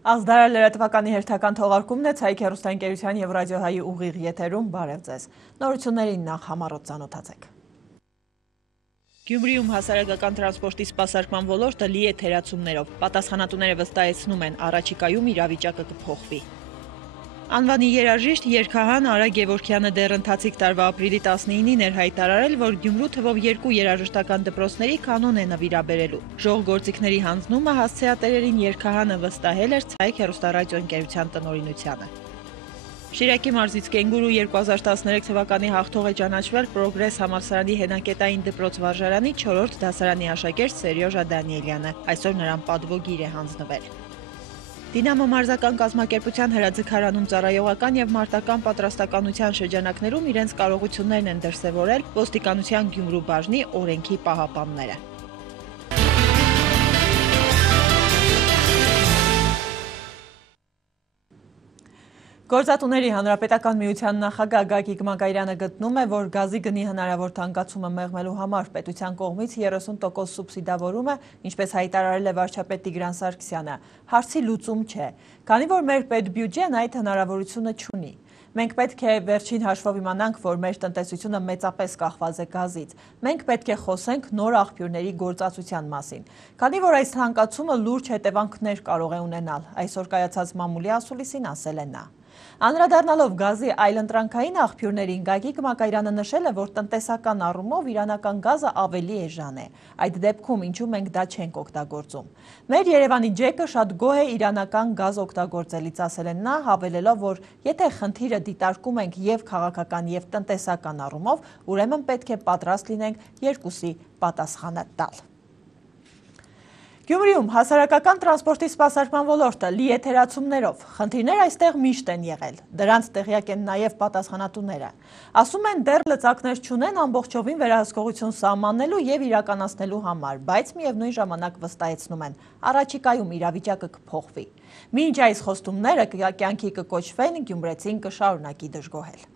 Ազդարար լրատվականի հերթական թողարկումն է Ցայք հեռուստաընկերության և ռադիոհայի ուղիղ եթերում, բարև ձեզ։ Նորություններին նախ համառոտ ծանոթացեք։ Գյումրիում հասարակական տրանսպորտի սպասարկման ոլորտը լի է թերացումներով։ Պատասխանատուները վստահեցնում են, առաջիկայում իրավիճակը կփոխվի։ Անվանի երաժիշտ երգահան Արա Գևորգյանը դեռ ընթացիկ տարվա ապրիլի 19-ին էր հայտարարել, որ Գյումրու թվով 2 երաժշտական դպրոցների կանոն է նվիրաբերելու։ Ժողգործիքների հանձնումը հասցեատերերին երգահանը վստահել էր Ցայք հեռուստառադիոընկերության տնօրինությանը։ Շիրակի մարզից կենգուրու 2013 թվականի հաղթող է ճանաչվել Պրոգրես համալսարանի հենակետային դպրոց վարժարանի 4-րդ դասարանի աշակերտ Սերյոժա Դանիելյանը։ Այսօր նրան պատվոգիր է հանձնվել։ Դինամո մարզական կազմակերպության հրաձգարանում ծառայողական և մարտական պատրաստականության շրջանակներում իրենց կարողություններն են դրսևորել ոստիկանության Գյումրու բաժնի օրենքի պահապանները։ Գործատուների հանրապետական միության նախագահ Գագիկ Մակայրյանը գտնում է, որ գազի գնի հնարավոր թանկացումը մեղմելու համար պետության կողմից 30% սուբսիդավորումը, ինչպես հայտարարել է վարչապետ Տիգրան Սարգսյանը, հարցի լուծում չէ, քանի որ մեր պետբյուջեն այդ հնարավորությունը չունի։ Մենք պետք է վերջին հաշվով իմանանք, որ մեր տնտեսությունը մեծապես կախված է գազից։ Մենք պետք է խոսենք նոր աղբյուրների գործածության մասին, քանի որ այս թանկացումը լուրջ հետևանքներ կարող է ունենալ, այսօր կայացած մամուլի ասուլիսին ասել է նա։ Անդրադառնալով գազի այլընտրանքային աղբյուրներին, Գագիկ Մակայրյանը նշել է, որ տնտեսական առումով իրանական գազը ավելի էժան է։ Այդ դեպքում ինչու մենք դա չենք օգտագործում։ Մեր Երևանի ջեկը շատ գոհ է իրանական գազ օգտագործելից, ասել է նա, հավելելով, որ եթե խնդիրը դիտարկում ենք և քաղաքական և տնտեսական առումով, ուրեմն պետք է պատրաստ լինենք երկուսի պատասխանը տալ։ Գյումրիում հասարակական տրանսպորտի սպասարկման ոլորտը լի է թերացումներով։ Խնդիրներ այստեղ միշտ են եղել։ Դրանց տեղյակ են նաև պատասխանատուները։ Ասում են դեռ լծակներ չունեն ամբողջովին վերահսկողություն սահմանելու և իրականացնելու համար, բայց միևնույն ժամանակ վստահեցնում են, առաջիկայում իրավիճակը կփոխվի։ Մինչ այս խոստումները կյանքի կկոչվեն, գյումրեցին կշարունակի դժգոհել։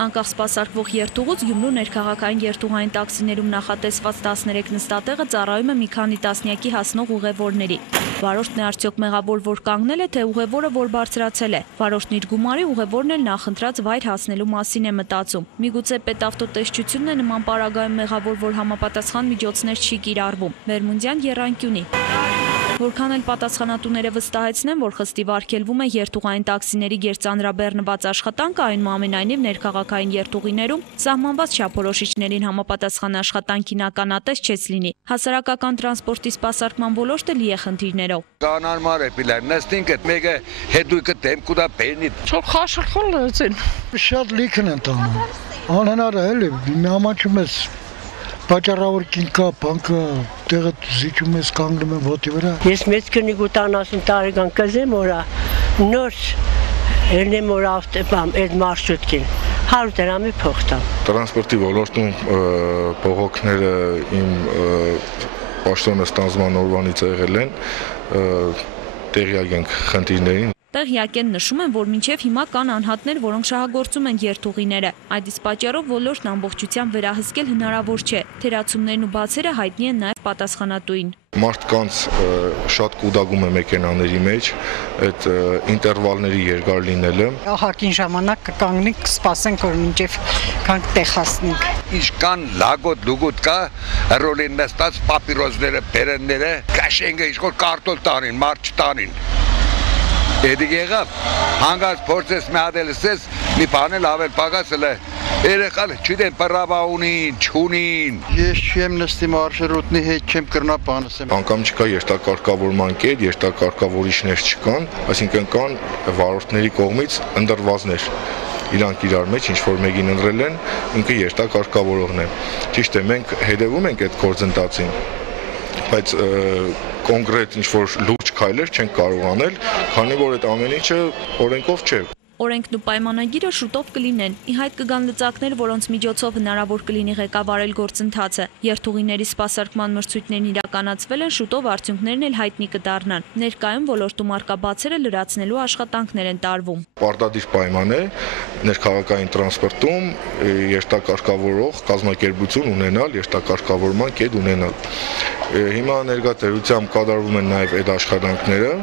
Անկախ սպասարկվող երթուղուց Գյումրու ներքաղաքային երթուղային տաքսիներում նախատեսված 13 նստատեղը ծառայում է մի քանի տասնյակի հասնող ուղևորների։ Վարորդն է արդյոք մեղավոր, որ կանգնել է, թե ուղևորը, որ բարձրացել է։ Վարորդն իր գումարի, ուղևորն էլ նախընտրած վայր հասնելու մասին է մտածում։ Միգուցե պետավտոտեսչությունն է նման պարագայում մեղավոր, որ համապատասխան միջոցներ չի կիրառվում։ Վերմունդյան եռանկյունի։ Որքան էլ պատասխանատուները վստահեցնեն, որ խստիվ արգելվում է երթուղային տաքսիների գերծանրաբեռնված աշխատանքը, այնուամենայնիվ ներքաղաքային երթուղիներում սահմանված չափորոշիչներին համապատասխան աշխատանքին ականատես չես լինի։ Հասարակական տրանսպորտի սպասարկման ոլորտը լի է խնդիրներով։ Կանարմար է պիլար, նստինք այդ մեկը հետույկը դեմք ուտա պենի։ Չոր խաշխոլ լցին։ Շատ լիքն են տանում։ Անհնար է էլի, մի ամաչում ես Պաճառավոր կինկա, բանկա, տեղը զիջում ես կանգնում եմ ոտի վրա։ Ես մեծ քնիկ 80 տարեկան կզեմ որա, նոր ելնեմ որ ավտոբան, այդ մարշրուտքին, 100 դրամի փող տամ։ Տրանսպորտի ոլորտում բողոքները իմ պաշտոնը ստանձնման օրվանից եղել են, տեղյակ ենք խնդիրներին։ Տեղյակ են նշում են, որ մինչև հիմա կան անհատներ, որոնք շահագործում են երթուղիները։ Այդ իսկ պատճառով ոլորտն ամբողջությամբ վերահսկել հնարավոր չէ։ Թերացումներն ու բացերը հայտնի են նաև պատասխանատուին։ Մարդկանց շատ կուտակում է մեքենաների մեջ, այդ ինտերվալների երկար լինելը։ Ահագին ժամանակ կկանգնենք, կսպասենք, որ մինչև կանք տեղ հասնենք։ Ինչքան լագոտ լուգոտ կա, հրոլին նստած պապիրոզները, բերենները, կաշենգը ինչ-որ կարտոլ տանին, մարդ չտանին։ Էդի եղավ, հանգած փորձես մի հատ էլ սես, մի բան էլ ավել պակասել է, երեխալ չիտեն պրավա ունին, չունին։ Ես չեմ նստի մարշրուտնի հետ չեմ կրնա բանսեմ։ Անգամ չկա երթակարգավորման կետ, երթակարգավորիչներ չկան, այսինքն կան վարորդների կողմից ընդրվածներ։ Իրանք իրար մեջ ինչ-որ մեկին ընտրել են, ինքը երթակարգավորողն է։ Ճիշտ է, մենք հետևում ենք այդ գործընթացին, բայց կոնկրետ ինչ-որ լուրջ քայլեր չենք կարող անել, քանի որ այդ ամեն ինչը օրենքով չէ։ Օրենքն ու պայմանագիրը շուտով կլինեն։ Ի հայտ կգան լծակներ, որոնց միջոցով հնարավոր կլինի ղեկավարել գործընթացը։ Երթուղիների սպասարկման մրցույթներն իրականացվել են, շուտով արդյունքներն էլ հայտնի կդառնան։ Ներկայում ոլորտում առկա բացերը լրացնելու աշխատանքներ են տարվում։ Պարտադիր պայման է ներքաղաքային տրանսպորտում երթակարգավորող կազմակերպություն ունենալ, երթակարգավորման կետ ունենալ։ Հիմա ներկայությամբ կատարվում են նաև այդ աշխատանքները,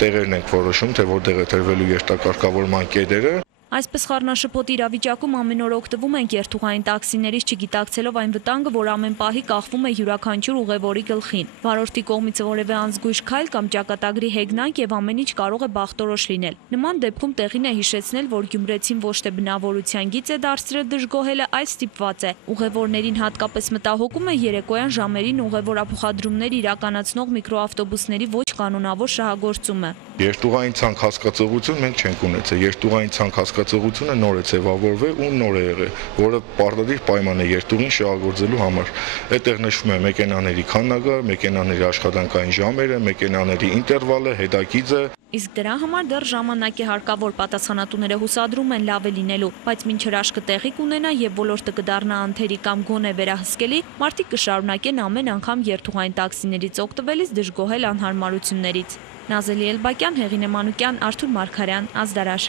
տեղերն ենք որոշում, թե որտեղ է տրվելու երթակարգավորման կետերը։ Այսպես խառնաշփոթ իրավիճակում ամեն օր օգտվում են երթուղային տաքսիներից, չգիտակցելով այն վտանգը, որ ամեն պահի կախվում է յուրաքանչյուր ուղևորի գլխին։ Վարորդի կողմից որևէ անզգույշ քայլ կամ ճակատագրի հեգնանք եւ ամեն ինչ կարող է բախտորոշ լինել։ Նման դեպքում տեղին է հիշեցնել, որ գյումրեցին ոչ թե բնավորության գիծ է դարձրել դժգոհելը, այլ ստիպված է։ Ուղևորներին հատկապես մտահոգում է երեկոյան ժամերին ուղևորափոխադրումներ իրականացնող միկրոավտոբուսների ոչ կանոնավոր շահագործումը։ Երթուղային ցանկ հասկացողություն մենք չենք ունեցել։ Երթուղային ցանկ հասկացողությունը նոր է ձևավորվել ու նոր է եղել, որը պարտադիր պայման է երթուղին շահագործելու համար։ Այդտեղ նշվում է մեքենաների քանակը, մեքենաների աշխատանքային ժամերը, մեքենաների ինտերվալը, հետագիծը։ Իսկ դրա համար դեռ ժամանակ է հարկավոր, պատասխանատուները հուսադրում են լավ է լինելու, բայց մինչ հրաշքը տեղի կունենա եւ ոլորտը կդառնա անթերի կամ գոնե վերահսկելի, մարդիկ կշարունակեն ամեն անգամ երթուղային տաքսիներից օգտվելիս դժգոհել անհարմարություններից։ Նազելի Էլբակյան, Հեղինե Մանուկյան, Արթուր Մարգարյան, Ազդարար։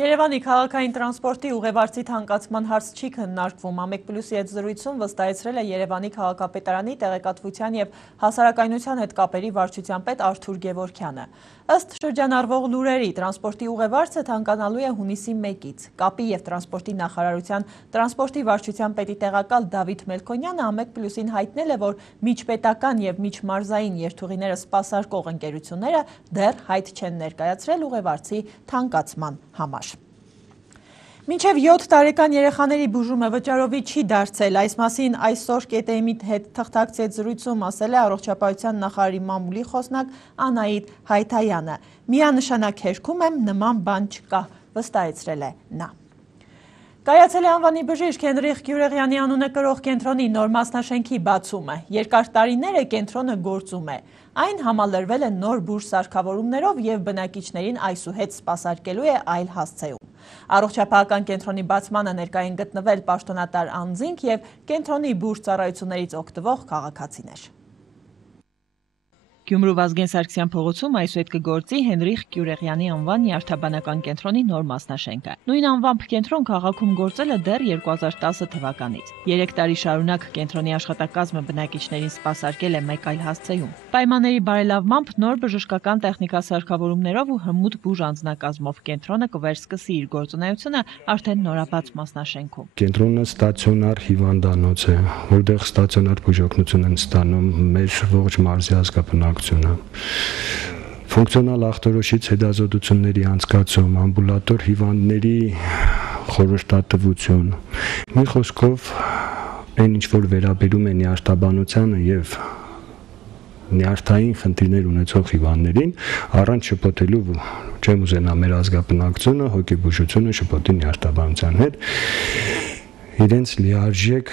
Երևանի քաղաքային տրանսպորտի ուղևորցի թանկացման հարց չի քննարկվում։ Ամեկ+ի հետ զրույցում վստահեցրել է Երևանի քաղաքապետարանի տեղեկատվության եւ հասարակայնության հետ կապերի վարչության պետ Արթուր Գևորգյանը։ Ըստ շրջանառվող լուրերի, տրանսպորտի ուղևորցը թանկանալու է հունիսի 1-ից։ Կապի եւ տրանսպորտի նախարարության տրանսպորտի վարչության պետի տեղակալ Դավիթ Մելքոնյանը Ամեկ+ին հայտնել է, որ միջպետական եւ միջմարզային երթուղիները սպասարկող ընկերությունները դեռ հայտ չեն ներկայացրել ուղևորցի թանկացման համար։ Մինչև 7 տարեկան երեխաների բուժումը վճարովի չի դարձել, այս մասին այսօր ԿՏՄ-ի հետ թղթակցի հետ զրույցում ասել է առողջապահության նախարարի մամուլի խոսնակ Անահիտ Հայթայանը։ Միանշանակ հերքում եմ, նման բան չկա, վստահեցրել է նա։ Կայացել է անվանի բժիշկ Հենրիխ Գյուրեղյանի անունը կրող կենտրոնի նոր մասնաշենքի բացումը։ Երկար տարիներ է կենտրոնը գործում է։ Այն համալրվել է նոր բուժ սարքավորումներով եւ բնակիչներին այսուհետ սպասարկելու է այլ հասցեում։ Առողջապահական կենտրոնի բացմանը ներկա են գտնվել պաշտոնատար անձինք եւ կենտրոնի բուժ ծառայություններից օգտվող քաղաքացիներ։ Գյումրու Վազգեն Սարգսյան փողոցում այսուհետ կգործի Հենրիխ Գյուրեղյանի անվան նյարդաբանական կենտրոնի նոր մասնաշենքը։ Նույն անվամբ կենտրոն քաղաքում գործել է դեռ 2010 թվականից։ 3 տարի շարունակ կենտրոնի աշխատակազմը բնակիչներին սպասարկել է մեկ այլ հասցեում։ Պայմանների բարելավմամբ նոր բժշկական տեխնիկա սարքավորումներով ու հմուտ բուժ անձնակազմով կենտրոնը կվերսկսի իր գործունեությունը արդեն նորաբաց մասնաշենքում։ Կենտրոնը ստացիոնար հիվանդանոց է, որտեղ ստացիոնար բուժօգնություն են ստանում մեր ողջ մարզի ազգաբնակությունը։ Ֆունկցիոնալ ախտորոշիչ հետազոտությունների անցկացում, ամբուլատոր հիվանդների խորհրդատվություն։ Մի խոսքով, այն ինչ որ վերաբերում է նյարդաբանությանը եւ նյարդային խնդիրներ ունեցող հիվանդներին, առանց շփոթելու չեմ ուզենա մեր ազգաբնակությունը, հոգեբուժությունը շփոթի նյարդաբանության հետ, իրենց լիարժեք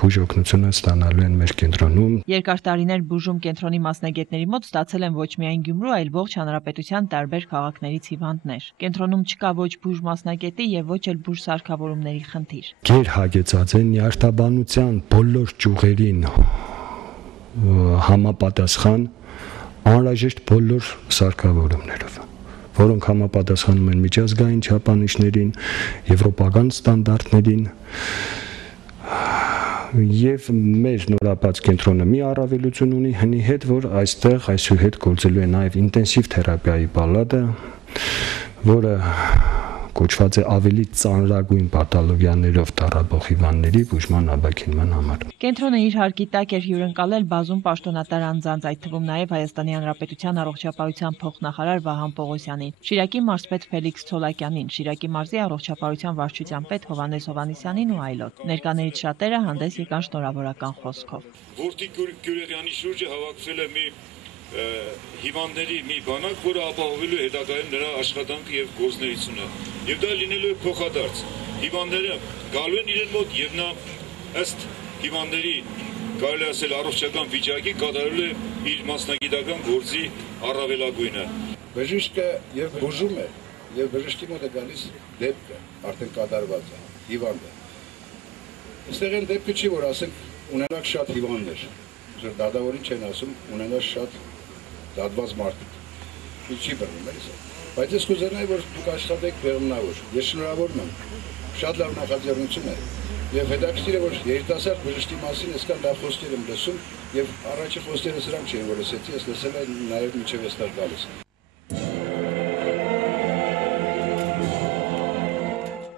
բուժօգնությունը ստանալու են մեր կենտրոնում։ Երկար տարիներ բուժում կենտրոնի մասնագետների մոտ ստացել են ոչ միայն Գյումրու, այլ ողջ հանրապետության տարբեր քաղաքներից հիվանդներ։ Կենտրոնում չկա ոչ բուժ մասնագետի եւ ոչ էլ բուժ սարքավորումների խնդիր։ Գերհագեցած են նյարդաբանության բոլոր ճյուղերին համապատասխան անհրաժեշտ բոլոր սարքավորումներով, որոնք համապատասխանում են միջազգային չափանիշներին, եվրոպական ստանդարտներին, եւ մեր նորաբաց կենտրոնը մի առավելություն ունի հնի հետ, որ այստեղ այսուհետ գործելու է նաեւ ինտենսիվ թերապիայի պալատը, որը կոչված է ավելի ծանրագույն պաթոլոգիաներով տառապող հիվանդների բուժման ապաքինման համար։ Կենտրոնը իր հարկի տակ էր հյուրընկալել բազում պաշտոնատար անձանց, այդ թվում նաև Հայաստանի Հանրապետության առողջապահության փոխնախարար Վահան Պողոսյանին, Շիրակի մարզպետ Ֆելիքս Ցոլակյանին, Շիրակի մարզի առողջապահության վարչության պետ Հովհաննես Հովհաննիսյանին ու այլոց։ Ներկաներից շատերը հանդես եկան շնորհավորական խոսքով։ Որդի Գյուրեղյանի շուրջը հավաքվել է մի հիվանդների մի բանակ, որը ապահովելու է հետագայում նրա աշխատանքը եւ գործունեությունը։ Եվ դա լինելու է փոխադարձ։ Հիվանդները գալու են իրեն մոտ եւ նա ըստ հիվանդների կարելի ասել առողջական վիճակի կատարելու է իր մասնագիտական գործի առավելագույնը։ Բժիշկը եւ բուժում է եւ բժշկի մոտ է գալիս դեպքը արդեն կատարված է հիվանդը։ Այստեղ են դեպքը չի որ ասենք ունենակ շատ հիվանդներ։ Դատավորին չեն ասում ունենալ շատ դատված մարդիկ։ Չի բռնում էս։ Բայց ես կուզենայի որ դուք աշխատեք բեղմնավոր։ Ես շնորհավորում եմ։ Շատ լավ նախաձեռնություն է։ Եվ հետաքրքիր է, որ երիտասարդ բժշկի մասին այսքան լավ խոսքեր եմ լսում, եւ առաջի խոսքերը սրանք չէին, որ լսեցի, ես լսել եմ նաեւ մինչեւ այստեղ գալիս։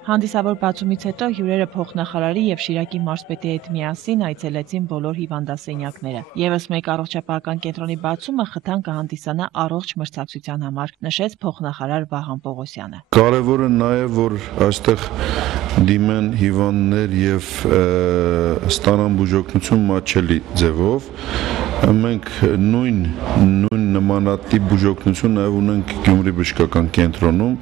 Հանդիսավոր բացումից հետո հյուրերը փոխնախարարի եւ Շիրակի մարզպետի հետ միասին այցելեցին բոլոր հիվանդասենյակները։ Եվս մեկ առողջապահական կենտրոնի բացումը խթան կհանդիսանա առողջ մրցակցության համար, նշեց փոխնախարար Վահան Պողոսյանը։ Կարևորը նաեւ որ այստեղ դիմեն հիվանդներ եւ ստանան բուժօգնություն մատչելի ձևով։ Մենք նույն նմանատիպ բուժօգնություն նաեւ ունենք Գյումրի բժշկական կենտրոնում,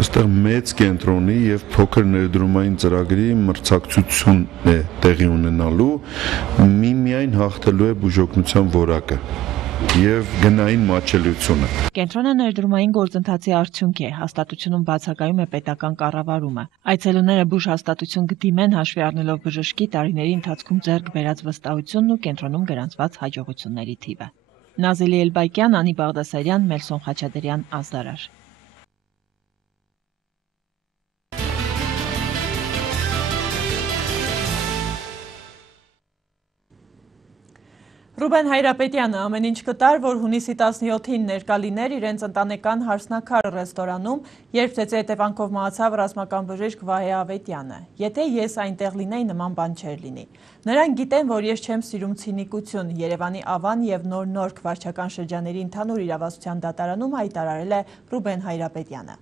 այստեղ մեծ կենտրոնի եւ փոքր ներդրումային ծրագրի մրցակցություն է տեղի ունենալու, միայն հաղթելու է բուժօգնության որակը եւ գնային մատչելիությունը։ Կենտրոնը ներդրումային գործընթացի արդյունք է, հաստատությունում բացակայում է պետական կառավարումը։ Այցելուները բուժ հաստատություն կդիմեն հաշվի առնելով բժշկի տարիների ընթացքում ձեռք բերած վստահությունն ու կենտրոնում գրանցված հաջողությունների թիվը։ Նազելի Էլբայկյան, Անի Բաղդասարյան, Մելսոն Խաչատրյան, Ազդարար։ Ռուբեն Հայրապետյանը ամեն ինչ կտար, որ հունիսի 17-ին ներկա լիներ իրենց ընտանեկան հարսնաքար ռեստորանում, երբ ծեծի հետևանքով մահացավ ռազմական բժիշկ Վահե Ավետյանը։ Եթե ես այնտեղ լինեի, նման բան չէր լինի։ Նրանք գիտեն, որ ես չեմ սիրում ցինիկություն, Երևանի Ավան եւ Նոր վարչական շրջանների ընդհանուր իրավասության դատարանում հայտարարել է Ռուբեն Հայրապետյանը։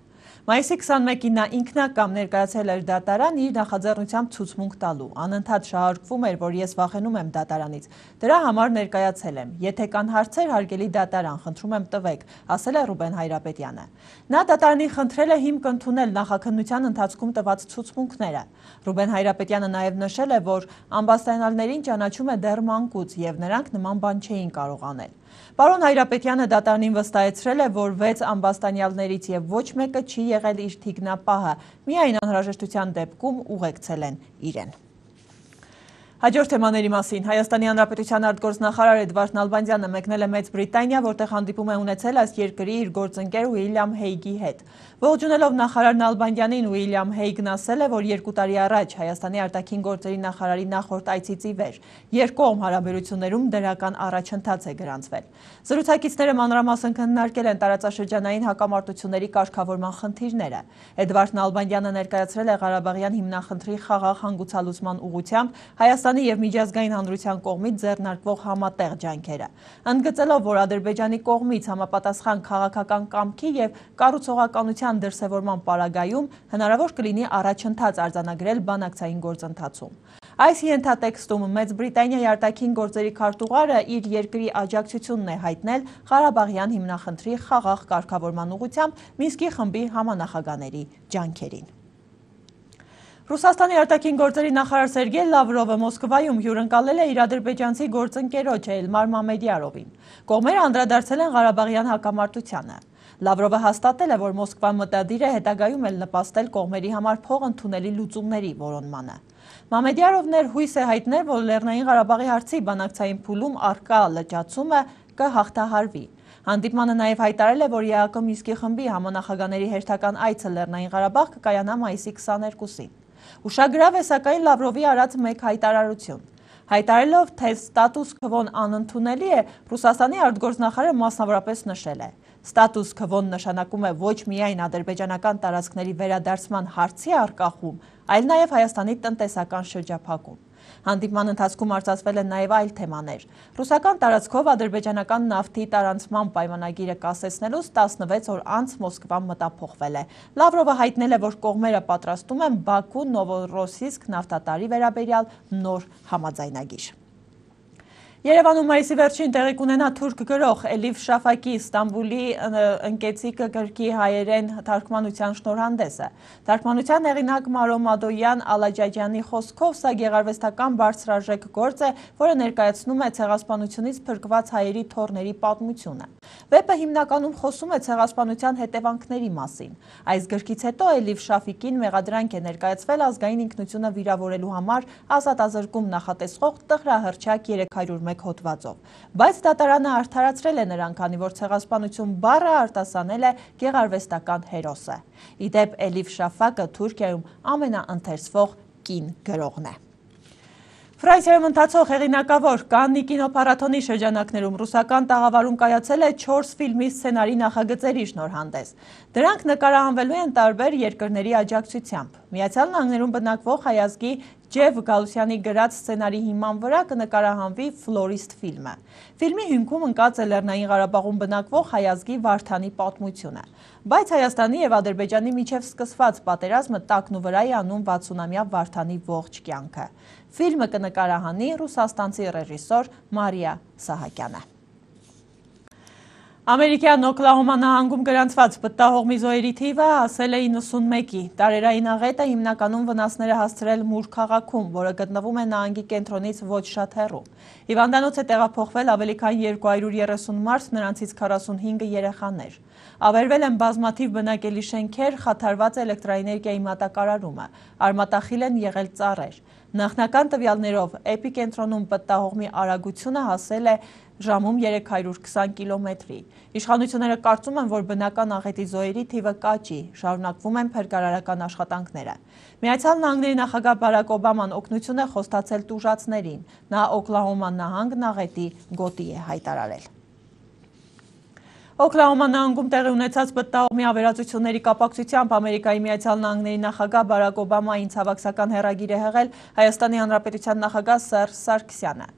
Մայիսի 21-ին նա ինքնակամ ներկայացել էր դատարան իր նախաձեռնությամբ ցուցմունք տալու։ Անընդհատ շահարկվում էր, որ ես վախենում եմ դատարանից։ Դրա համար ներկայացել եմ։ Եթե կան հարցեր, հարգելի դատարան, խնդրում եմ տվեք, ասել է Ռուբեն Հայրապետյանը։ Նա դատարանին խնդրել է հիմք ընդունել նախաքննության ընթացքում տված ցուցմունքները։ Ռուբեն Հայրապետյանը նաև նշել է, որ ամբաստանյալներին ճանաչում է դեռ մանկուց եւ նրանք նման բան չէին կարող անել։ Պարոն Հայրապետյանը դատարանին վստահեցրել է, որ 6 ամբաստանյալներից եւ ոչ մեկը չի եղել իր թիկնապահը, միայն անհրաժեշտության դեպքում ուղեկցել են իրեն։ Հաջորդ թեմաների մասին Հայաստանի Հանրապետության արտգործնախարար Էդվարդ Նալբանդյանը մեկնել է Մեծ Բրիտանիա, որտեղ հանդիպում է ունեցել այս երկրի իր գործընկեր Ուիլյամ Հեյգի հետ։ Ողջունելով նախարար Նալբանդյանին, Ուիլյամ Հեյգն ասել է, որ 2 տարի առաջ Հայաստանի արտաքին գործերի նախարարի նախորդ այցից ի վեր երկկողմ հարաբերություններում դրական առաջընթաց է գրանցվել։ Զրուցակիցները մանրամասն քննարկել են տարածաշրջանային հակամարտությունների կարգավորման խնդիրները։ Էդվարդ Նալբանդյանը ներկայացրել է Ղարաբաղյան հիմնախնդրի խաղաղ հանգուցալուծման ուղղությամբ Հայաստանի եւ միջազգային հանրության կողմից ձեռնարկվող համատեղ ջանքերը, ընդգծելով, որ Ադրբեջանի կողմից համապատասխան քաղաքական կամքի եւ կառուցողականության դրսեւորման պարագայում հնարավոր կլինի առաջընթաց արձանագրել բանակցային գործընթացում։ Այս ենթատեքստում Մեծ Բրիտանիայի արտաքին գործերի քարտուղարը իր երկրի աջակցությունն է հայտնել Ղարաբաղյան հիմնախնդրի խաղաղ կարգավորման ուղղությամբ Մինսկի խմբի համանախագահների ջանքերին։ Ռուսաստանի արտաքին գործերի նախարար Սերգեյ Լավրովը Մոսկվայում հյուրընկալել է իր ադրբեջանցի գործընկերոջ Էլմար Մամեդյարովին։ Կողմերը անդրադարձել են Ղարաբաղյան հակամարտությանը։ Լավրովը հաստատել է, որ Մոսկվան մտադիր է հետագայում էլ նպաստել կողմերի համար փոխընդունելի լուծումների որոնմանը։ Մամեդյարովն հույս է հայտնել, որ Լեռնային Ղարաբաղի հարցի բանակցային փուլում առկա լճացումը կհաղթահարվի։ Հանդիպմանը նաև հայտարարել է, որ ԵԱԿ Մինսկի խմբի համանախագահների հերթական այցը Լեռնային Ղարաբաղ կկայանա մայիսի 22-ին։ Ուշագրավ է սակայն Լավրովի արած մեկ հայտարարություն։ Հայտարարելով, թե ստատուս քվոն անընդունելի է, Ռուսաստանի արտգործնախարարը մասնավորապես նշել է. Ստատուս քվոն նշանակում է ոչ միայն ադրբեջանական տարածքների վերադարձման հարցի առկախում, այլ նաև Հայաստանի տնտեսական շրջափակում։ Հանդիպման ընթացքում արծարծվել են նաև այլ թեմաներ։ Ռուսական տարածքով ադրբեջանական նավթի տարանցման պայմանագիրը կասեցնելուց 16 օր անց Մոսկվան մտափոխվել է։ Լավրովը հայտնել է, որ կողմերը պատրաստում են Բաքու-Նովորոսիսկ նավթատարի վերաբերյալ նոր համաձայնագիր։ Երևանում մայիսի վերջին տեղի կունենա թուրք գրող Էլիֆ Շաֆակի Ստամբուլի ընկեցիկ գրքի հայերեն թարգմանության շնորհանդեսը։ Թարգմանության հեղինակ Մարո Մադոյան Ալաջաջյանի խոսքով սա գեղարվեստական բարձրարժեք գործ է, որը ներկայացնում է ցեղասպանությունից փրկված հայերի թոռների պատմությունը։ Վեպը հիմնականում խոսում է ցեղասպանության հետևանքների մասին։ Այս գրքից հետո Էլիֆ Շաֆիկին մեղադրանք է ներկայացվել ազգային ինքնությունը վիրավորելու համար ազատազրկում նախատեսվող տխրահռչակ 301 հոդվածով, բայց դատարանը արդարացրել է նրան, քանի որ ցեղասպանություն բառը արտասանել է գեղարվեստական հերոսը։ Ի դեպ Էլիֆ Շաֆակը Թուրքիայում ամենաընթերցվող կին գրողն է։ Ֆրանսիայում ընթացող հեղինակավոր Կաննի կինոփառատոնի շրջանակներում ռուսական տաղավարում կայացել է 4 ֆիլմի սցենարի նախագծերի շնորհանդես։ Դրանք նկարահանվելու են տարբեր երկրների աջակցությամբ։ Միացյալ Նահանգներում բնակվող հայ ազգի Ջեվ Գալուսյանի գրած սցենարի հիման վրա կնկարահանվի Ֆլորիստ ֆիլմը։ Ֆիլմի հիմքում ընկած է Լեռնային Ղարաբաղում բնակվող հայ ազգի Վարդանի պատմությունը։ Բայց Հայաստանի եւ Ադրբեջանի միջև սկսված պատերազմը տակնու վրա է անում 60-ամյա Վարդանի ողջ կյանքը։ Ֆիլմը կնկարահանի ռուսաստանցի ռեժիսոր Մարիա Սահակյանը։ Ամերիկյան Օքլահոմա նահանգում գրանցված պտտահողմի զոհերի թիվը հասել է 91-ի։ Տարերային աղետը հիմնականում վնասներ է հասցրել Մուր քաղաքում, որը գտնվում է նահանգի կենտրոնից ոչ շատ հեռու։ Հիվանդանոց է տեղափոխվել ավելի քան 230 մարդ, նրանցից 45-ը երեխաներ։ Ավերվել են բազմաթիվ բնակելի շենքեր, խաթարված է էլեկտրաէներգիայի մատակարարումը, արմատախիլ են եղել ծառեր։ Նախնական տվյալներով էպիկենտրոնում պտտահողմի արագությունը հասել է ժամում 320 կիլոմետրի։ Իշխանությունները կարծում են, որ բնական աղետի զոհերի թիվը կաճի, շարունակվում են փրկարարական աշխատանքները։ Միացյալ Նահանգների նախագահ Բարակ Օբաման օգնություն է խոստացել տուժածներին։ Նա Օքլահոմա նահանգն աղետի գոտի է հայտարարել։ Օքլահոմա նահանգում տեղի ունեցած պտտահողմի ավերածությունների կապակցությամբ Ամերիկայի Միացյալ Նահանգների նախագահ Բարակ Օբամային ցավակցական հեռագիր է հղել Հայաստանի Հանրապետության նախագահ Սերժ Սարգսյանը։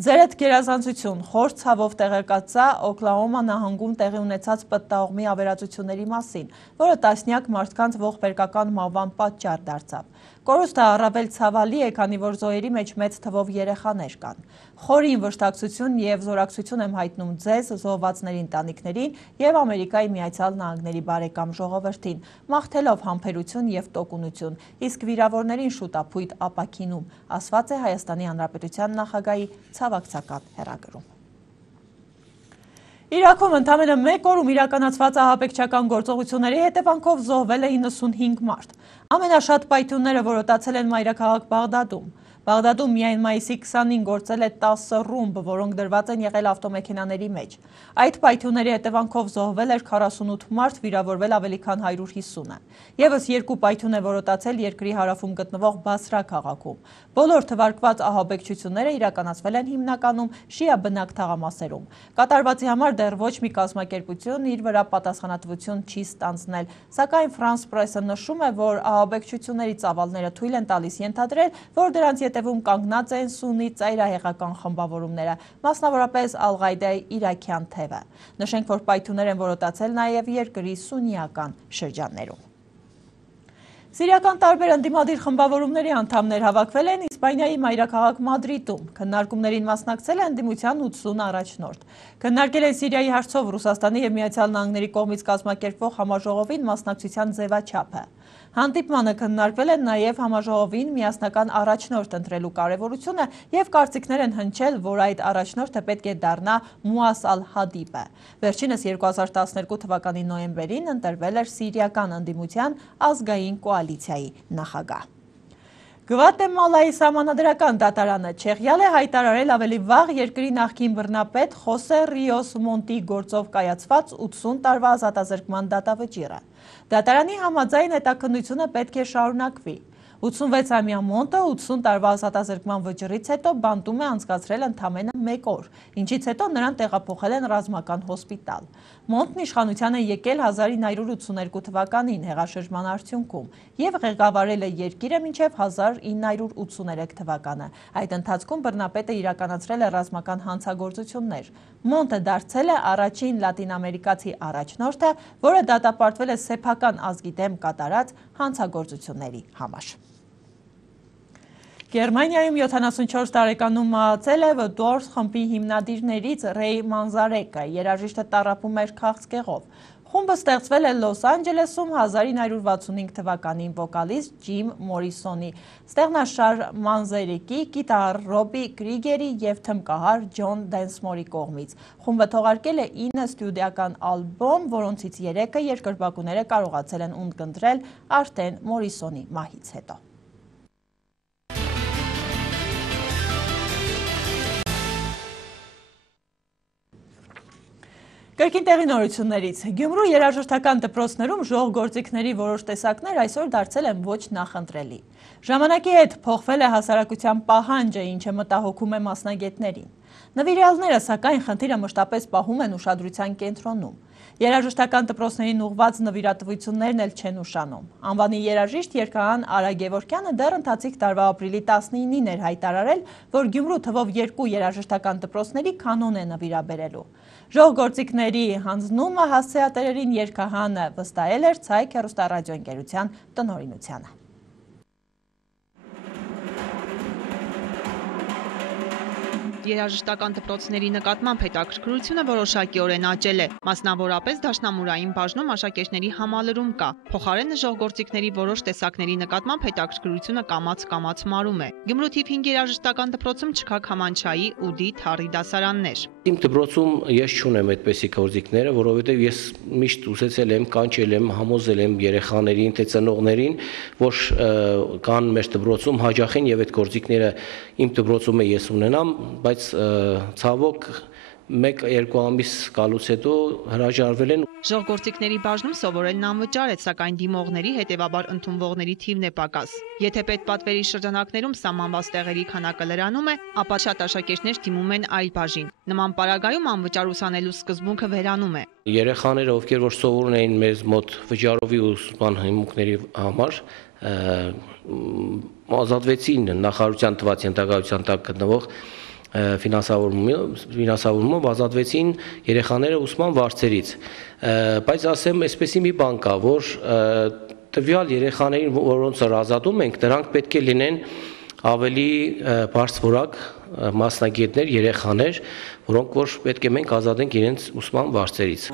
Ձերդ գերազանցություն, խոր ցավով տեղեկացա Օքլահոմա նահանգում տեղի ունեցած պտտահողմի ավերածությունների մասին, որը տասնյակ մարդկանց ողբերգական մահվան պատճառ դարձավ։ Կորուստը առավել ցավալի է, քանի որ զոհերի մեջ մեծ թվով երեխաներ կան։ Խորին վշտակցություն եւ զորակցություն եմ հայտնում ձեզ, զոհվածների ընտանիքներին եւ Ամերիկայի Միացյալ Նահանգների բարեկամ ժողովրդին, մաղթելով համբերություն եւ տոկունություն, իսկ վիրավորներին շուտապույտ ապաքինում, ասված է Հայաստանի Հանրապետության նախագահի ցավակցական հեռագրում։ Իրաքում ընդամենը 1 օրում իրականացված ահաբեկչական գործողությունների հետևանքով զոհվել է 95 մարդ։ Ամենաշատ պայթյունները որոտացել են մայրաքաղաք Բաղդադում։ Բաղդադում միայն մայիսի 20-ին գործել է 10 ռումբ, որոնք դրված են եղել ավտոմեքենաների մեջ։ Այդ պայթյունների հետևանքով զոհվել էր 48 մարդ, վիրավորվել ավելի քան 150-ը։ Եվս 2 պայթյուն է որոտացել երկրի հարավում գտնվող Բասրա քաղաքում։ Բոլոր թվարկված ահաբեկչությունները իրականացվել են հիմնականում շիա բնակ թաղամասերում։ Կատարվածի համար դեռ ոչ մի կազմակերպություն իր վրա պատասխանատվություն չի ստանձնել, սակայն France Press-ը նշում է, որ ահաբեկչությունների ծավալները թույլ են տալիս ենթադրել, որ դրանց հետևում կանգնած են սուննի ծայրահեղական խմբավորումները, մասնավորապես Ալ-Ղաիդայի իրաքյան թևը։ Նշենք, որ պայթյուններ են որոտացել նաև երկրի սուննիական շրջաններում։ Սիրիական տարբեր ընդդիմադիր խմբավորումների անդամներ հավաքվել են Իսպանիայի մայրաքաղաք Մադրիդում։ Քննարկումներին մասնակցել է ընդդիմության 80 առաջնորդ։ Քննարկել են Սիրիայի հարցով Ռուսաստանի եւ Միացյալ Նահանգների կողմից կազմակերպվող համաժողովին մասնակցության ձևաչափը։ Հանդիպմանը քննարկվել են նաև համաժողովին միասնական առաջնորդ ընտրելու կարևորությունը եւ կարծիքներ են հնչել, որ այդ առաջնորդը պետք է դառնա Մուաս Ալ-Հադիբը։ Վերջինս 2012 թվականի նոյեմբերին ընտրվել էր Սիրիական ընդդիմության ազգային կոալիցիայի նախագահ։ Գվատեմալայի սահմանադրական դատարանը Չեխիալ է հայտարարել ավելի վաղ երկրի նախկին բռնապետ Խոսե Ռիոս Մոնտի գործով կայացված 80 տարվա ազատազրկման դատավճիռը։ Դատարանի համաձայն հետաքննությունը պետք է շարունակվի։ 86-ամյա Մոնտը 80 տարվա ազատազրկման վճռից հետո բանտում է անցկացրել ընդամենը 1 օր, ինչից հետո նրան տեղափոխել են ռազմական հոսպիտալ։ Մոնտն իշխանության է եկել 1982 թվականին հեղաշրջման արդյունքում եւ ղեկավարել է երկիրը մինչեւ 1983 թվականը։ Այդ ընթացքում բռնապետը իրականացրել է ռազմական հանցագործություններ։ Մոնտը դարձել է առաջին լատինամերիկացի առաջնորդը, որը դատապարտվել է սեփական ազգի դեմ կատարած հանցագործությունների համար։ Գերմանիայում 74 տարեկանում մահացել է Վդորս խմբի հիմնադիրներից Ռեյ Մանզարեկը, երաժիշտը տառապում էր քաղցկեղով։ Խումբը ստեղծվել է Լոս Անջելեսում 1965 թվականին վոկալիստ Ջիմ Մորիսոնի, ստեղնաշար Մանզարեկի, գիտար Ռոբի Կրիգերի և թմբկահար Ջոն Դենսմորի կողմից։ Խումբը թողարկել է 9 ստուդիական ալբոմ, որոնցից 3-ը երկրպագուները կարողացել են ունկնդրել արդեն Մորիսոնի մահից հետո։ Կրկին տեղի նորություններից Գյումրու երաժշտական դպրոցներում ժողգործիքների որոշ տեսակներ այսօր դարձել են ոչ նախընտրելի։ Ժամանակի հետ փոխվել է հասարակության պահանջը, ինչը մտահոգում է մասնագետներին։ Նվիրյալները սակայն խնդիրը մշտապես պահում են ուշադրության կենտրոնում։ Երաժշտական դպրոցներին ուղղված նվիրատվություններն էլ չեն ուշանում։ Անվանի երաժիշտ երգահան Արա Գևորգյանը դեռ ընթացիկ տարվա ապրիլի 19-ին էր հայտարարել, որ Գյումրու թվով 2 երաժշտական դպրոցների կանոն է նվիրաբերելու։ Ժողգործիքների հանձնումը հասցեատերերին երգահանը վստահել էր Ցայք հեռուստառադիոընկերության տնօրինությանը։ Երաժշտական դպրոցների նկատմամբ հետաքրքրությունը որոշակիորեն աճել է։ Մասնավորապես դաշնամուրային բաժնում աշակերտների համալրում կա։ Փոխարենը ժողգործիքների որոշ տեսակների նկատմամբ հետաքրքրությունը կամաց մարում է։ Գյումրու թիվ 5 երաժշտական դպրոցում չկա քամանչայի, ուդի, թառի դասարաններ։ Իմ դպրոցում ես չունեմ այդպիսի գործիքները, որովհետև ես միշտ ուզեցել եմ, կանչել եմ, համոզել եմ երեխաներին, թե ծնողներին, որ կան մեր դպրոցում հաջախեն եւ այդ գործիքները իմ դպրոցում ես ունենամ, բայց ցավոք 1-2 ամիս գալուց հետո հրաժարվել են։ Ժողգործիքների բաժնում սովորելն անվճար է, սակայն դիմողների, հետևաբար ընդունվողների թիվն է պակաս։ Եթե պետպատվերի շրջանակներում սահմանված տեղերի քանակը լրանում է, ապա շատ աշակերտներ դիմում են այլ բաժին։ Նման պարագայում անվճար ուսանելու սկզբունքը վերանում է։ Երեխաները, ովքեր որ սովորում էին մեզ մոտ վճարովի ուսման հիմունքների համար, ազատվեցին նախարարության տված ենթակայության տակ գտնվող ֆինանսավորումով ազատվեցին երեխաները ուսման վարձերից, բայց ասեմ, այսպեսի մի բան կա, որ տվյալ երեխաներին, որոնց ազատում ենք, դրանք պետք է լինեն ավելի բարձրորակ մասնագետներ, երեխաներ, որոնք որ պետք է մենք ազատենք իրենց ուսման վարձերից։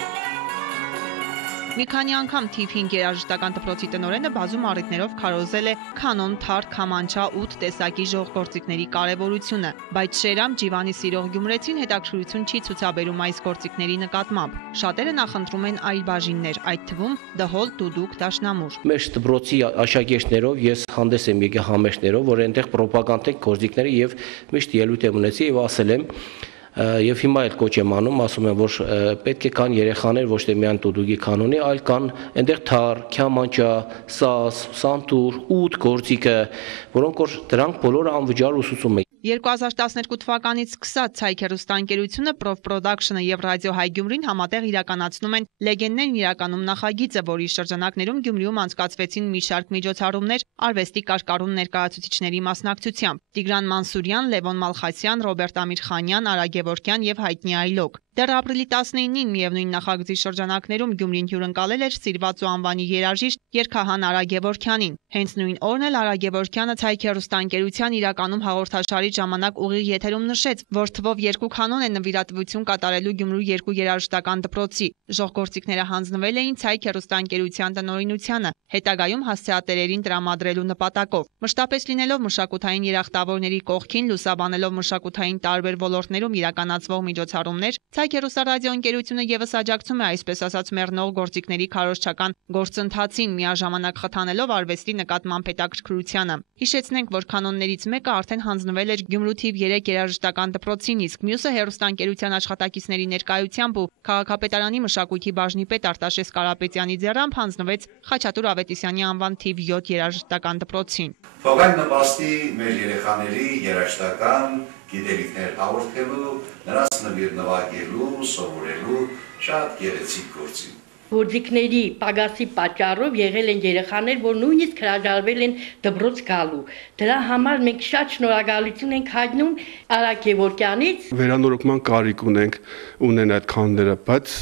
Մի քանի անգամ թիվ 5 երաժշտական դպրոցի տնօրենը բազում առիթներով քարոզել է կանոն, թար, քամանչա, 8 տեսակի ժողգործիքների կարևորությունը, բայց Շերամ Ջիվանի սիրող գյումրեցին հետաքրքրություն չի ցուցաբերում այս գործիքների նկատմամբ։ Շատերը նախընտրում են այլ բաժիններ, այդ թվում դհոլ, դուդուկ, դաշնամուր։ Մեր դպրոցի աշակերտներով ես հանդես եմ եկել համերգներով, որ այնտեղ ռոպագանդիկ գործիքները եւ միշտ ելույթ եմ ունեցի եւ ասել եմ Եվ հիմա էլ կոչ եմ անում, ասում եմ, որ պետք է կան երեխաներ ոչ թե միայն դուդուկի կանոնի, այլ կան այնտեղ թար, քյամանչա, սաս, սանտուր, ուդ գործիքը, որոնք որ դրանք բոլորը անվճար ուսուցում են։ 2012 թվականից սկսած Ցայք հեռուստաընկերությունը, Prof Production-ը եւ Ռադիո Հայ Գյումրին համատեղ իրականացնում են Լեգենդներն իրականում նախագիծը, որի շրջանակներում Գյումրիում անցկացվեցին մի շարք միջոցառումներ արվեստի կարկառուն ներկայացուցիչների մասնակցությամբ։ Տիգրան Մանսուրյան, Լևոն Մալխասյան, Ռոբերտ Ամիրխանյան, Արա Գևորգյան եւ հայտնի այլոք։ Դեռ ապրիլի 19-ին միևնույն նախագծի շրջանակներում Գյումրին հյուրընկալել էր սիրված ու անվանի երաժիշտ երգահան Արա Գևորգյանին։ Հենց նույն օրն էլ Արա Գևորգյանը Ցայք հեռուստաընկերության իրականում հաղորդաշարի ժամանակ ուղիղ եթերում նշեց, որ թվով 2 կանոն է նվիրատվություն կատարելու Գյումրու 2 երաժշտական դպրոցի։ Ժողգործիքները հանձնվել էին Ցայք հեռուստաընկերության տնօրինությանը, հետագայում հասցեատերերին տրամադրելու նպատակով։ Մշտապես լինելով մշակութային երախտավորների կողքին, լուսաբանելով մշակութային տարբեր ոլորտներում իրականացվող միջոցառումներ, Ցայք հեռուստառադիոընկերությունը եւս աջակցում է այսպես ասած մեռնող գործիքների քարոզչական գործընթացին, միաժամանակ խթանելով արվեստի նկատմամբ հետաքրքրությանը։ Հիշեցնենք, որ կանոններից մեկը արդեն հանձնվել էր Գյումրու թիվ 3 երաժշտական դպրոցին, իսկ մյուսը հեռուստաընկերության աշխատակիցների ներկայությամբ ու քաղաքապետարանի մշակույթի բաժնի պետ Արտաշես Կարապետյանի ձեռամբ հանձնվեց Խաչատուր Ավետիսյանի անվան թիվ 7 երաժշտական դպրոցին։ Թողային նպաստի մեր երեխաների երաժշտական գիտելիքներ հաղորդելու, նրանց նվիրնվագելու, սովորելու շատ գեղեցիկ գործի։ Գործիքների պակասի պատճառով եղել են երեխաներ, որ նույնիսկ հրաժարվել են դպրոց գալու։ Դրա համար մենք շատ շնորհակալություն ենք հայտնում Արա Գևորգյանից։ Վերանորոգման կարիք ունեն այդ կանոնները, բայց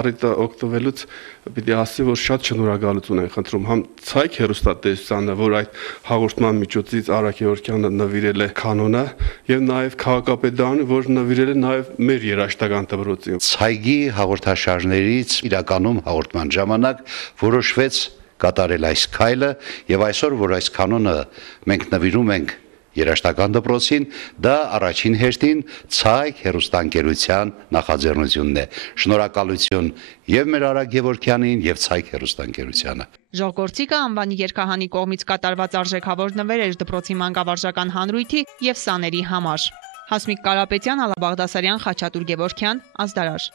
առիթը օգտվելուց պիտի ասի, որ շատ շնորհակալություն ենք խնդրում համ Ցայք հեռուստատեսությանը, որ այդ հաղորդման միջոցից Արա Գևորգյանը նվիրել է կանոնը, եւ նաեւ քաղաքապետարանը, որ նվիրել է նաեւ մեր երաժշտական դպրոցին։ Ցայքի հաղորդաշարներից իրականում հաղորդման ժամանակ որոշվեց կատարել այս քայլը եւ այսօր, որ այս կանոնը մենք նվիրում ենք երաժշտական դպրոցին, դա առաջին հերթին Ցայք հեռուստաընկերության նախաձեռնությունն է։ Շնորհակալություն եւ մեր Արա Գևորգյանին եւ Ցայք հեռուստաընկերությանը։ Ժողգործիկը անվանի երգահանի կողմից կատարված արժեքավոր նվեր էր դպրոցի մանկավարժական հանրույթի եւ սաների համար։ Հասմիկ Կարապետյան, Ալա Բաղդասարյան, Խաչատուր Գևորգյան, Ազդարար։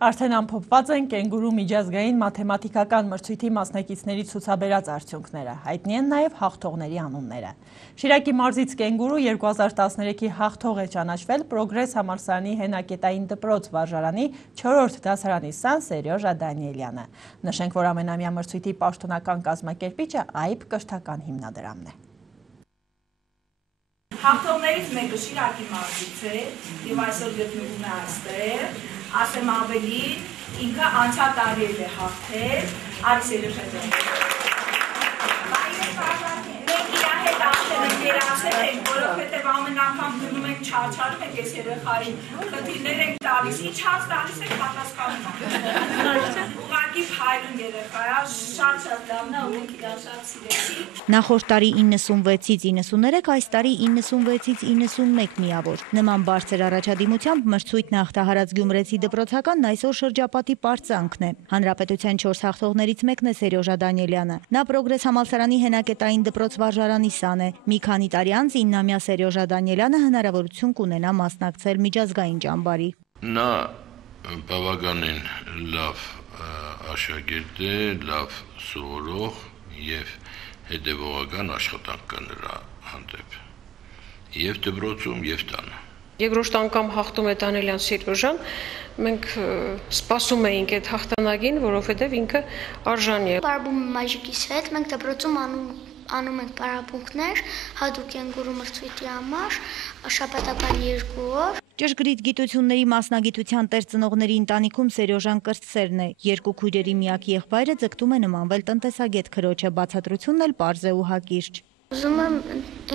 Արդեն ամփոփված են կենգուրու միջազգային մաթեմատիկական մրցույթի մասնակիցների ցուցաբերած արդյունքները, հայտնի են նաև հաղթողների անունները։ Շիրակի մարզից կենգուրու 2013-ի հաղթող է ճանաչվել Պրոգրես համալսարանի հենակետային դպրոց վարժարանի 4-րդ դասարանի սան Սերյոժա Դանիելյանը։ Նշենք, որ ամենամյա մրցույթի պաշտոնական կազմակերպիչը ԱԻՊ կրթական հիմնադրամն է։ Հաղթողներից մեկը Շիրակի մարզից է և այսօր գտնվում է այստեղ, ասեմ ավելի, ինքը անցյալ տարի է հաղթել, Արի Սերյոժա Մենք իրա հետ արդեն ենք երազել ենք, որովհետև ամեն անգամ գնում ենք չարչարում ենք այս երեխային, խնդիրներ ենք տալիս, ինչ հաց տալիս ենք պատասխանում ենք։ Ուղղակի փայլուն երեխա է, շատ լավն է, ու մենք իրար շատ սիրեցինք։ Նախորդ տարի 96-ից 93, այս տարի 96-ից 91 միավոր։ Նման բարձր առաջադիմությամբ մրցույթն հաղթահարած գյումրեցի դպրոցականն այսօր շրջապատի պարծանքն է։ Հանրապետության 4 հաղթողներից մեկն է Սերյոժա Դանիելյանը։ Նա Պրոգրես համալսարանի հենակետային դպրոց վարժարանի սան է։ Մի քանի տարի անց 9-ամյա Սերյոժա Դանիելյանը հնարավորություն կունենա մասնակցել միջազգային ճամբարի։ Նա բավականին լավ աշակերտ է, լավ սովորող եւ հետևողական աշխատանք կա նրա հանդեպ եւ դպրոցում եւ տանը։ Երկրորդ անգամ հաղթում է Դանիելյան Սերյոժան, մենք սպասում էինք այդ հաղթանակին, որովհետեւ ինքը արժանի է։ Բարբում մաժիկիս հետ մենք դպրոցում անում ենք պարապմունքներ, հատուկ կենգուրու մրցույթի համար, շաբաթական 2 օր։ Ճշգրիտ գիտությունների մասնագիտության տեր ծնողների ընտանիքում Սերյոժան կրտսերն է։ Երկու քույրերի միակ եղբայրը ձգտում է նմանվել տնտեսագետ քրոջը, բացատրությունն էլ պարզ է ու հակիրճ։ Ուզում եմ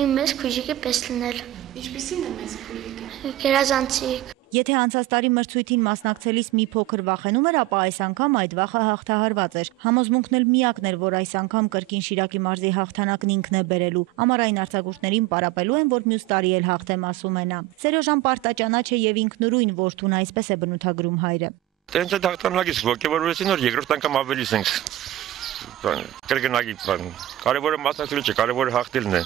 իմ մեծ քույրիկը պես լինել։ Ինչպիսին է մեծ քույրիկը։ Գերազանցիկ։ Եթե անցած տարի մրցույթին մասնակցելիս մի փոքր վախենում էր, ապա այս անգամ այդ վախը հաղթահարված էր։ Համոզմունքն էլ միակն էր, որ այս անգամ կրկին Շիրակի մարզի հաղթանակն ինքն է բերելու։ Ամառային արձակուրդներին պարապելու են, որ մյուս տարի էլ հաղթեմ, ասում է նա։ Սերյոժան պարտաճանաչ է եւ ինքնուրույն որդուն, այսպես է բնութագրում հայրը։ Տենց այդ հաղթանակից ոգևորվեցին, որ երկրորդ անգամ ավելի ենք կրկնակի բան։ Կարևորը մասնակցելը չէ, կարևորը հաղթելն է։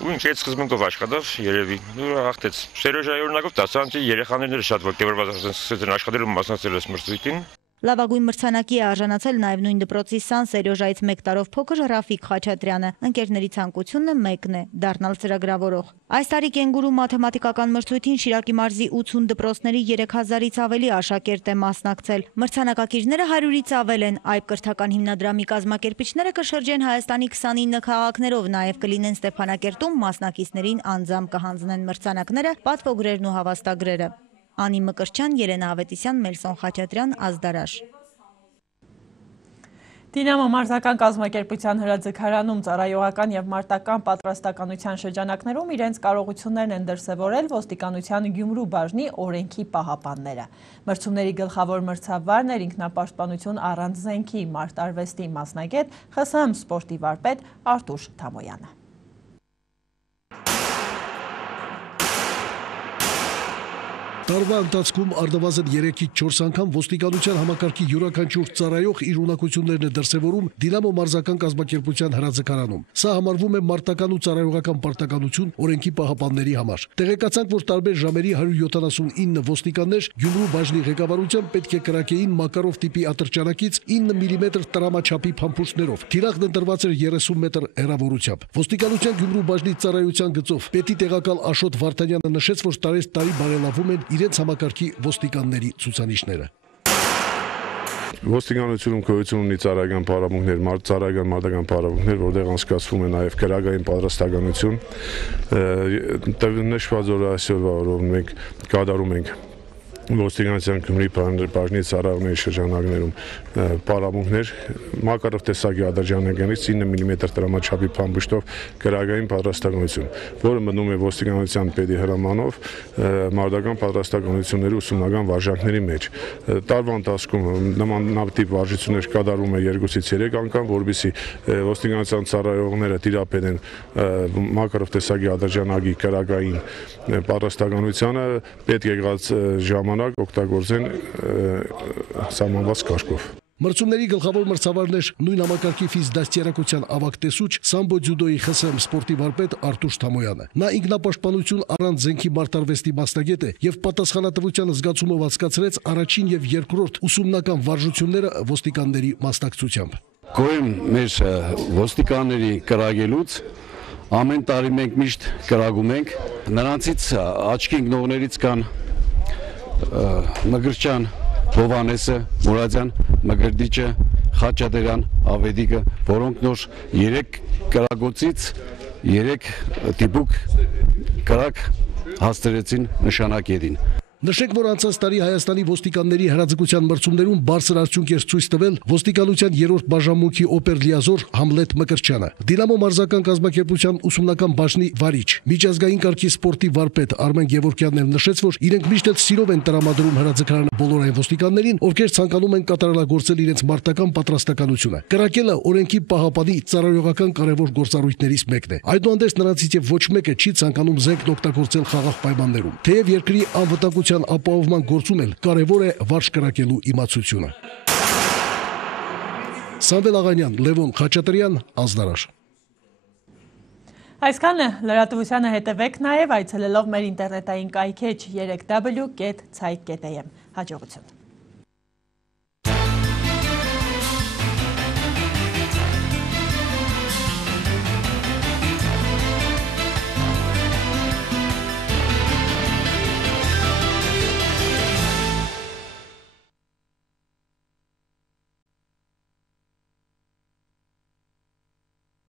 Ու ինքը այդ սկզբունքով աշխատավ երևի ու հաղթեց։ Սերյոժայի օրինակով դասարանցի երեխաներն շատ ոգևորված են աշխատելու մասնակցել այս մրցույթին։ Լավագույն մրցանակի է արժանացել նաև նույն դպրոցի սան Սերյոժայից 1 տարով փոքր Ռաֆիկ Խաչատրյանը։ Ընկերների ցանկությունը մեկն է՝ դառնալ ծրագրավորող։ Այս տարի կենգուրու մաթեմատիկական մրցույթին Շիրակի մարզի 80 դպրոցների 3000-ից ավելի աշակերտ է մասնակցել։ Մրցանակակիրները 100-ից ավել են։ ԱԻՊ կրթական հիմնադրամի կազմակերպիչները կշրջեն Հայաստանի 29 քաղաքներով, նաև կլինեն Ստեփանակերտում, մասնակիցներին անձամբ կհանձնեն մրցանակները, պատվոգրերն ու հավաստագրերը։ Անի Մկրտչյան, Երենա Ավետիսյան, Մելսոն Խաչատրյան, Ազդարաշ։ Դինամո մարզական կազմակերպության հրաձգարանում ծառայողական եւ մարտական պատրաստականության շրջանակներում իրենց կարողություններն են դրսևորել ոստիկանության Գյումրու բաժնի օրենքի պահապանները։ Մրցումների գլխավոր մրցավարն էր ինքնապաշտպանություն առանց զենքի մարտարվեստի մասնագետ ԽՍՀՄ սպորտի վարպետ Արտուշ Թամոյանը։ Տարվա ընթացքում արդավազն 3-ից 4 անգամ ոստիկանության համակարգի յուրաքանչյուր ծառայող իր ունակություններն է դրսևորում Դինամո մարզական կազմակերպության հրաձգարանում։ Սա համարվում է մարտական ու ծառայողական պարտականություն օրենքի պահապանների համար։ Տեղեկացանք, որ տարբեր ժամերի 179 ոստիկաններ Գյումրու բաժնի ղեկավարությամբ պետք է կրակեին Մակարով տիպի ատրճանակից 9 մմ տրամաչափի փամփուշտներով։ Թիրախն ընտրված էր 30 մետր հեռավորությամբ։ Ոստիկանության Գյումրու բաժնի ծառայության գծով պետի տեղակալ Աշոտ Վարդանյանը նշեց, որ տարի բարելավում են իրենց համակարգի ոստիկանների ցուցանիշները։ Ոստիկանությունում գոյություն ունի ծառայական պարապմունքներ, ծառայական մարտական պարապմունքներ, որտեղ անցկացվում է նաև քրագային պատրաստականություն։ Նշված օրը այսօրվա օրով մենք կատարում ենք ոստիկանության Գյումրի բաժնի ծառայողների շրջանակներում պարապմունքներ Մակարով տեսակի ադրջանականից 9 մմ տրամաչափի փամփուշտով քրագային պատրաստականություն, որը մտնում է ոստիկանության պետի հրամանով մարտական պատրաստականությունների ուսումնական վարժանքների մեջ։ Տարվա ընթացքում նման տիպ վարժություններ կատարվում է 2-ից 3 անգամ, որովհետեւ ոստիկանության ծառայողները տիրապետեն Մակարով տեսակի ադրջանակի քրագային պատրաստականությանը պետք է եղած ժամանակ օգտագործեն սահմանված կարգով։ Մրցումների գլխավոր մրցավարն էր նույն համակարգի ֆիզդաստիարակության ավագ տեսուչ սամբո ձյուդոյի ԽՍՀՄ սպորտի վարպետ Արտուշ Թամոյանը։ Նա ինքնապաշտպանություն առանց զենքի մարտարվեստի մասնագետ է եւ պատասխանատվության զգացումով անցկացրեց առաջին եւ երկրորդ ուսումնական վարժությունները ոստիկանների մասնակցությամբ։ Գոյն մեր ոստիկանների կրակելուց ամեն տարի մենք միշտ կրակում ենք, նրանցից աչքի ընկնողներից կան Մգրչյան Հովանեսը, Մուրադյան, Մգրդիչը, Խաչատերյան, Ավեդիկը, որոնք նոր 3 կրակոցից 3 տիպուկ կրակ հասցրեցին նշանակետին։ Նշենք, որ անցած տարի Հայաստանի ոստիկանների հրաձգության մրցումներում բարձր արդյունք էր ցույց տվել ոստիկանության 3-րդ բաժանմունքի օպեր-լիազոր Համլետ Մկրտչյանը։ Դինամո մարզական կազմակերպության ուսումնական բաժնի վարիչ, միջազգային կարգի սպորտի վարպետ Արմեն Գևորգյանն էլ նշեց, որ իրենք միշտ էլ սիրով են տրամադրում հրաձգարանը բոլոր այն ոստիկաններին, ովքեր ցանկանում են կատարելագործել իրենց մարտական պատրաստականությունը։ Կրակելը օրենքի պահապանի ծառայողական կարևոր գործառույթներից մեկն է։ Այդուհանդերձ նրանցից եւ ոչ մեկը չի ցանկանում զենք օգտագործել խաղաղ պայմաններում։ Թեև երկրի անվտանգության ապահովման գործում էլ կարևոր է վարժ կրակելու իմացությունը։ Սամվել Աղանյան, Լևոն Խաչատրյան, Ազդարար։ Այսքանը լրատվությանը հետևեք նաև այցելելով մեր ինտերնետային կայքեջ 3w.ցայք.am։ Հաջողություն։